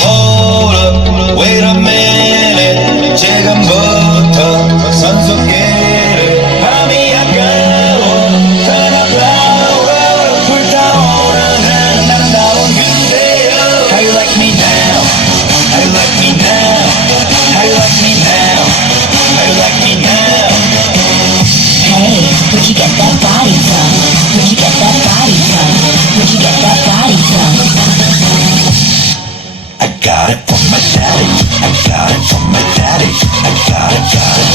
Hold up, wait a minute. 지금부터 선수끼리 밤이 아까워. Turn up loud, 불타오르는 남다운 그대여. How you like me now? How you like me now? How you like me now? How you like me now? Hey, where'd you get that body from? Where'd you get that body from? Where'd you get that body from? I got it from my daddy. I got it from my daddy. I got it.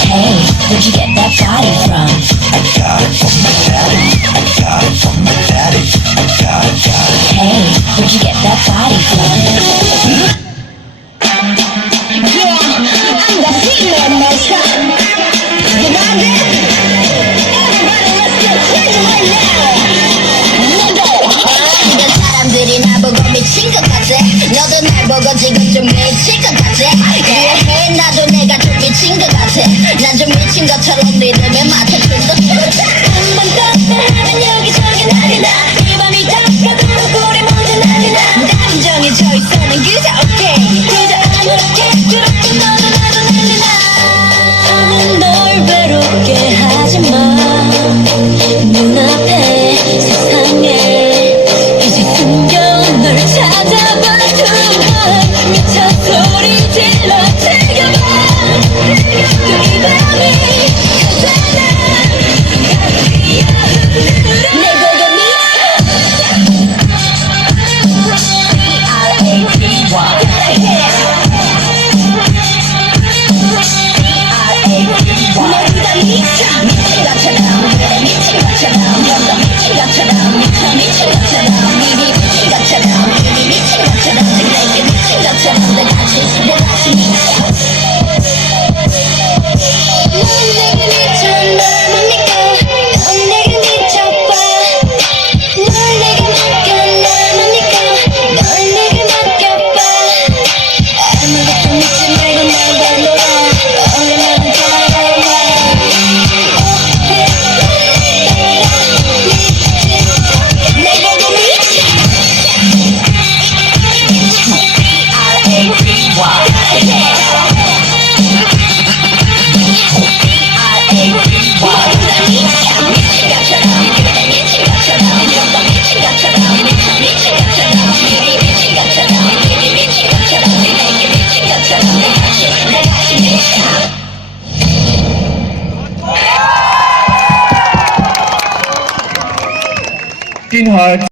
Hey, where'd you get that body from? I got it from my daddy. I got it from my daddy. I got it. Hey, where'd you get that body from? Yeah, I'm the female monster. You mind it? Everybody, let's get crazy right now. 사람들이 나보고 미친 것 같아. 너도 날 보고 지금 좀 미칠 것 같아. 이해해, 나도 내가 좀 미친 것 같아. 난 좀 미친 것처럼 리듬에 맞춰준 것 같아. 한번 떠나면 여기저기 난리 나. 이 밤이 다가도 우리 모두 난리 나. 감정이 저 있어는 그저 오케이. 그저 아무렇게 그렇게 너도 나도 난리 나. 널 외롭게 하지마. 눈앞에 세상에 이제 숨겨온 널 찾아봐. 두번 미쳐 소리 질러 즐겨봐. 또 이 밤이 가잖아. 내 보고 모두가 미쳐 미친 것처럼. 그래 미친 것처럼. 좀더 미친 것처럼. 미쳐 미친 것처럼. 이미 미친 것처럼. 이미 미친 것처럼. 내게 미친 것처럼. 내같이 미쳐. 넌 내게 미쳐. 널 보니까 넌 내게 미쳐봐. 널 내게 맡겨. 널 보니까 널 내게 맡겨봐. 아무것도 믿지 말고 날과 놀아. 얼마나 좋아요. 내 보고 미쳐. 모두가 미쳐 미친 것처럼. 그래 미친 것처럼. 좀더 미친 것처럼. 미쳐 미친 것처럼. 이미 미친 것처럼. 이미 미친 것처럼. 내게 미친 것처럼. 내같이 미쳐. Teen Heart